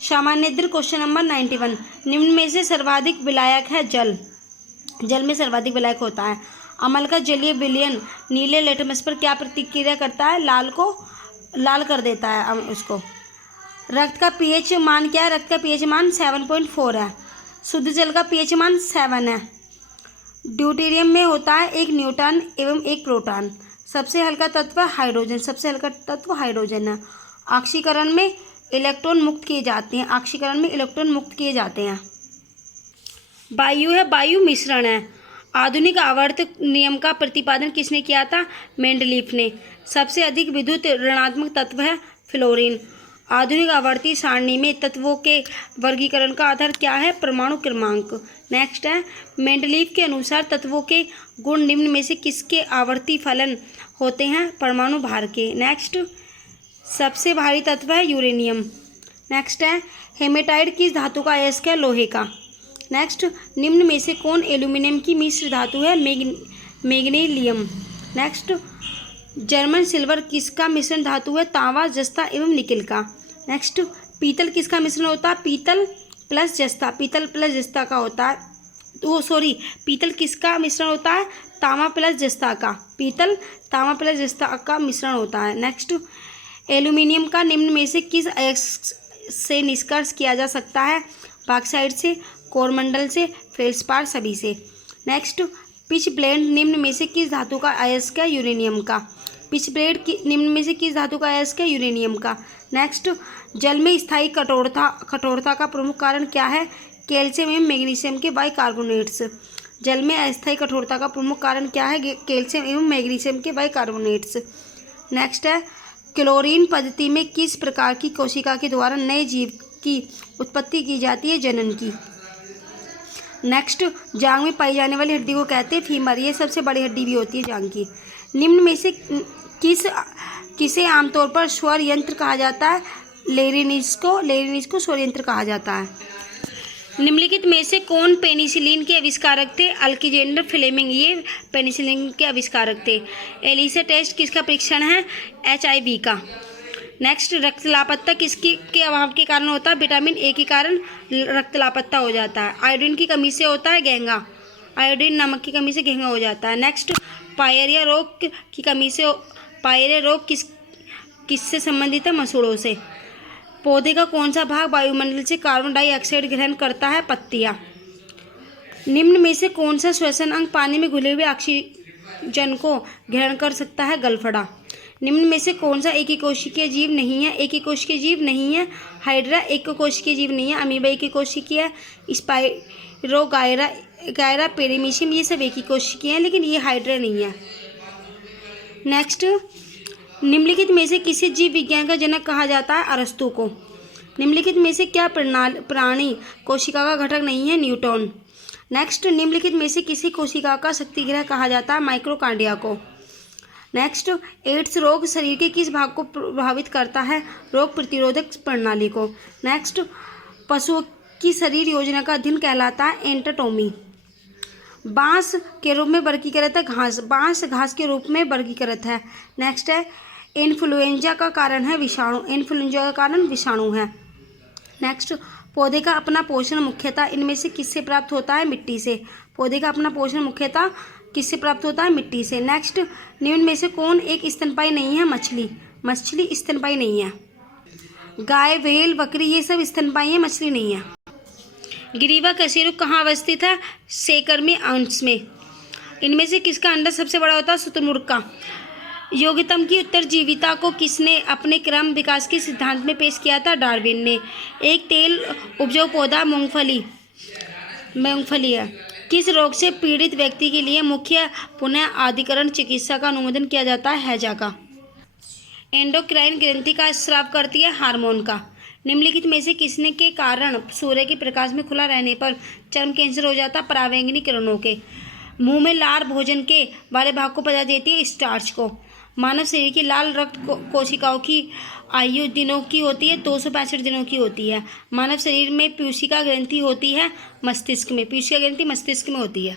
सामान्य question number 91, निम्न में से सर्वाधिक विलायक है जल। जल में सर्वाधिक विलायक होता है। अम्ल का जलीय विलयन नीले लिटमस पर क्या प्रतिक्रिया करता है? लाल को लाल कर देता है उसको। रक्त का पीएच मान क्या है? रक्त का पीएच मान 7.4 है। शुद्ध जल का पीएच मान 7 है। ड्यूटेरियम में होता है एक न्यूट्रॉन एवं एक प्रोटॉन। सबसे हल्का तत्व हाइड्रोजन। सबसे हल्का तत्व हाइड्रोजन है। ऑक्सीकरण में इलेक्ट्रॉन मुक्त किए जाते हैं। ऑक्सीकरण में इलेक्ट्रॉन मुक्त किए जाते हैं। वायु है, वायु मिश्रण है। आधुनिक आवर्त नियम का प्रतिपादन किसने किया था? मेंडलीफ ने। सबसे अधिक विद्युत ऋणात्मक तत्व है फ्लोरीन। आधुनिक आवर्ती सारणी में तत्वों के वर्गीकरण का आधार क्या है? परमाणु क्रमांक। नेक्स्ट है, मेंडलीफ के अनुसार तत्वों के गुण निम्न में से किसके आवर्ती फलन होते हैं? परमाणु भार के। नेक्स्ट, सबसे भारी तत्व है यूरेनियम। नेक्स्ट है, हेमेटाइट किस धातु का अयस्क है? लोहे का। नेक्स्ट, निम्न में से कौन एल्यूमिनियम की मिश्र धातु है? मैग्नीशियम। नेक्स्ट, जर्मन सिल्वर किसका मिश्रण धातु है? तांबा, जस्ता एवं निकिल का। नेक्स्ट, पीतल किसका मिश्रण होता है? पीतल प्लस जस्ता। पीतल प्लस जस्ता का होता है। पीतल किसका मिश्रण होता है? तांबा प्लस जस्ता का। पीतल तांबा प्लस जस्ता का मिश्रण होता है। नेक्स्ट, एल्यूमिनियम का निम्न में से किस अयस्क से निष्कर्ष किया जा सकता है? बॉक्साइट से, कोरमंडल से, फेल्सपार, सभी से। नेक्स्ट, पिच ब्लेंड निम्न में से किस धातु का अयस्क है? यूरेनियम का। पिच ब्लेंड निम्न में से किस धातु का अयस्क है? यूरेनियम का। नेक्स्ट, जल में स्थायी कठोरता का प्रमुख कारण क्या है? कैल्शियम एवं मैग्नीशियम के बाइकार्बोनेट्स। जल में अस्थायी कठोरता का प्रमुख कारण क्या है? कैल्शियम एवं मैग्नीशियम के बाइकार्बोनेट्स। नेक्स्ट है, क्लोरीन पद्धति में किस प्रकार की कोशिका के द्वारा नए जीव की उत्पत्ति की जाती है? जनन की। नेक्स्ट, जांघ में पाई जाने वाली हड्डी को कहते हैं फीमर। ये सबसे बड़ी हड्डी भी होती है जांघ की। निम्न में से किसे आमतौर पर स्वर यंत्र कहा जाता है? लेरिनिस को स्वर यंत्र कहा जाता है। निम्नलिखित में से कौन पेनिसिलिन के आविष्कारक थे? अलेक्जेंडर फ्लेमिंग ये पेनिसिलिन के आविष्कारक थे। एलिसा टेस्ट किसका परीक्षण है? HIV का। नेक्स्ट, रक्त लापता के अभाव के कारण होता है? विटामिन A के कारण रक्त लापता हो जाता है। आयोडीन की कमी से होता है घेंगा। आयोडीन नमक की कमी से घेंगा हो जाता है। नेक्स्ट, पायरिया रोग किससे संबंधित है? मसूड़ों से। पौधे का कौन सा भाग वायुमंडल से कार्बन डाइऑक्साइड ग्रहण करता है? पत्तियां। निम्न में से कौन सा श्वसन अंग पानी में घुले हुए ऑक्सीजन को ग्रहण कर सकता है? गलफड़ा। निम्न में से कौन सा एकीकोशिकीय जीव नहीं है? एकीकोशिकीय जीव नहीं है। हाइड्रा एककोशिकीय जीव नहीं है। अमीबा एकीकोशिकीय है। स्पाइरो गायरा पेरिमीशियम ये सब एकीकोशिकीय हैं, लेकिन ये हाइड्रा नहीं है। नेक्स्ट, निम्नलिखित में से किसी जीव विज्ञान का जनक कहा जाता है? अरस्तु को। निम्नलिखित में से क्या प्राणी कोशिका का घटक नहीं है? न्यूटन। नेक्स्ट, निम्नलिखित में से किसी कोशिका का शक्तिग्रह कहा जाता है? माइक्रोकांडिया को। नेक्स्ट, एड्स रोग शरीर के किस भाग को प्रभावित करता है? रोग प्रतिरोधक प्रणाली को। नेक्स्ट, पशुओं की शरीर योजना का अध्ययन कहलाता है? एंटोटोमी। बांस के रूप में वर्गीकृत है घास। बांस घास के रूप में वर्गीकृत है। नेक्स्ट है, इन्फ्लुएंजा का कारण है विषाणु। इन्फ्लुएंजा का कारण विषाणु है। नेक्स्ट, पौधे का अपना पोषण मुख्यतः इनमें से किससे प्राप्त होता है? मिट्टी से। पौधे का अपना पोषण मुख्यतः किससे प्राप्त होता है? मिट्टी से। नेक्स्ट, निम्न में से कौन एक स्तनपायी नहीं है? मछली। मछली स्तनपायी नहीं है। गाय, व्हेल, बकरी ये सब स्तनपायी है, मछली नहीं है। ग्रीवा कशेरुक कहाँ अवस्थित है? शेकर्मी अंश में। इनमें से किसका अंडा सबसे बड़ा होता है? शुतुरमुर्ग का। योग्यतम की उत्तरजीविता को किसने अपने क्रम विकास के सिद्धांत में पेश किया था? डार्विन ने। एक तेल उपजाऊ पौधा मूंगफली है। किस रोग से पीड़ित व्यक्ति के लिए मुख्य पुनः आदिकरण चिकित्सा का अनुमोदन किया जाता है? हैजा का। एंडोक्राइन ग्रंथि का स्राव करती है? हार्मोन का। निम्नलिखित में से किसने के कारण सूर्य के प्रकाश में खुला रहने पर चर्म कैंसर हो जाता? परावैंगनी किरणों के। मुंह में लार भोजन के वाले भाग को पचा देती है? स्टार्च को। मानव शरीर की लाल रक्त कोशिकाओं की आयु दिनों की होती है? 265 दिनों की होती है। मानव शरीर में प्यूशिका ग्रंथि होती है? मस्तिष्क में। प्यूशिका ग्रंथि मस्तिष्क में होती है।